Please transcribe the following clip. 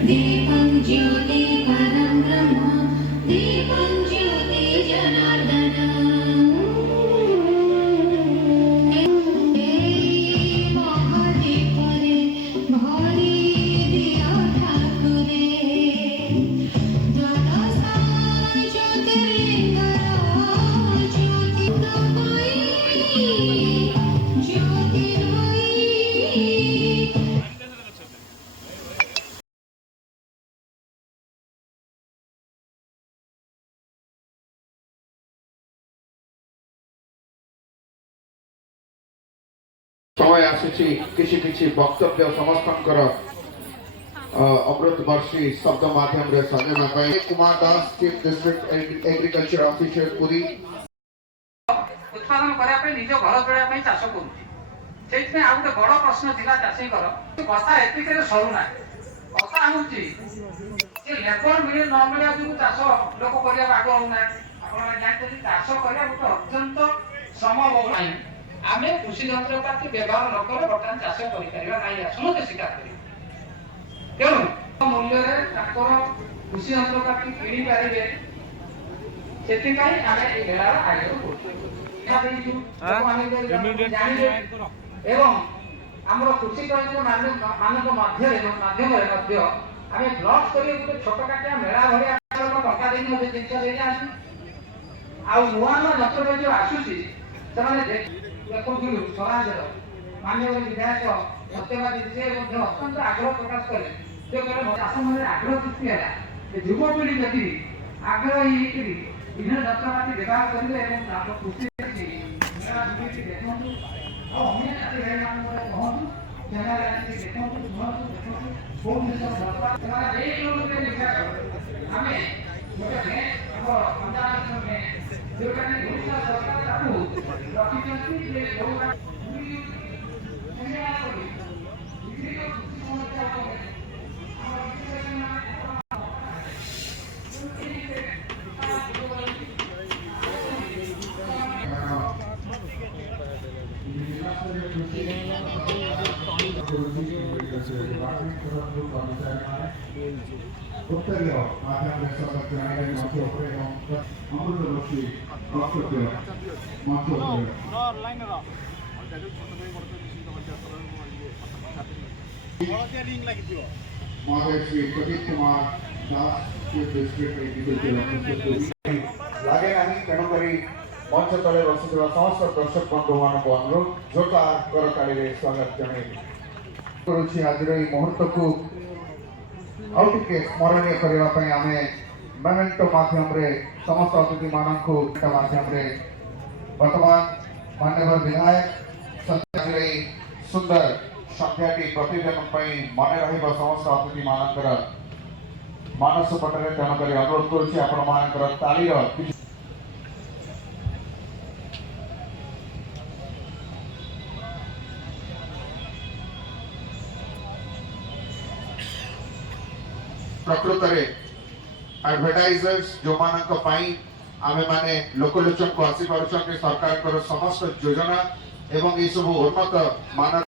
दीपं ज्योति परं ब्रह्म दीपं ज्योति जनार्दन महादीपरे भारी दिया ठाकुरे द्वादशा ज्योतिर्लिंगा ज्योतिर्मयी ज्योतिर्मयी समय आसी किसी वक्तव्य समस्त अमृत वर्षी शब्द माध्यम Sajana Kumar Das chief district agriculture officer Puri उत्पादन करने निज घर चलने चाष कर गोटे बड़ प्रश्न था चाषी कथा एतिक सरुना कथा हूँ लेबर मिले न मिले जो चाष लोक करने आग्रह होना जानते चाष करने गोटे अत्यंत श्रमबहुल आम कृषि यंत्रपाति व्यवहार न कले बर्तमान चाष कर समझे स्वीकार कर तेणु मूल्य कृषि यंत्रपाति किणी पारे से आम मेलार आयोजन एवं आम कृषि मानक माध्यम आम ब्लक स्तर गोटे छोट काटिया मेला भाया टका जिन नुआ नुआ जंत्र जो आसूसी देखुलु स्वराज्यर माननीय विधायक सत्यवादी से अत्यंत आग्रह प्रकाश कले चाष मन आग्रह सृष्टि है युवपीढ़ी जदि आग्रही विभिन्न जंत्रपाति व्यवहार करेंगे कृषि उत्तरीय माध्यम स्वागत मंच अमृत वर्षी वक्तव्य मंच महोदय Shri Pradeep Kumar Das chief district agriculture officer लगे ना तेणुक मंच तले बसुवा समस्त दर्शक बंधु मान अनुरोध जोरदार करताड़ी स्वागत जन करुच्ची आज मुहूर्त को आउटे स्मरणीय करने आम मेमेंटो माध्यम समस्त अतिथि मानक माध्यम वर्तमान माननीय विधायक सुंदर संध्याटी प्रतिदिन मन रहा समस्त अतिथि मानकर मानस पटरे तेणुक अनुरोध कर तालीर प्रकृत एडवर्टाइजर्स जो मानक आमे माने लोकलोचन को आसी पारुछन सरकार समस्त योजना एवं ये सब उन्नत मान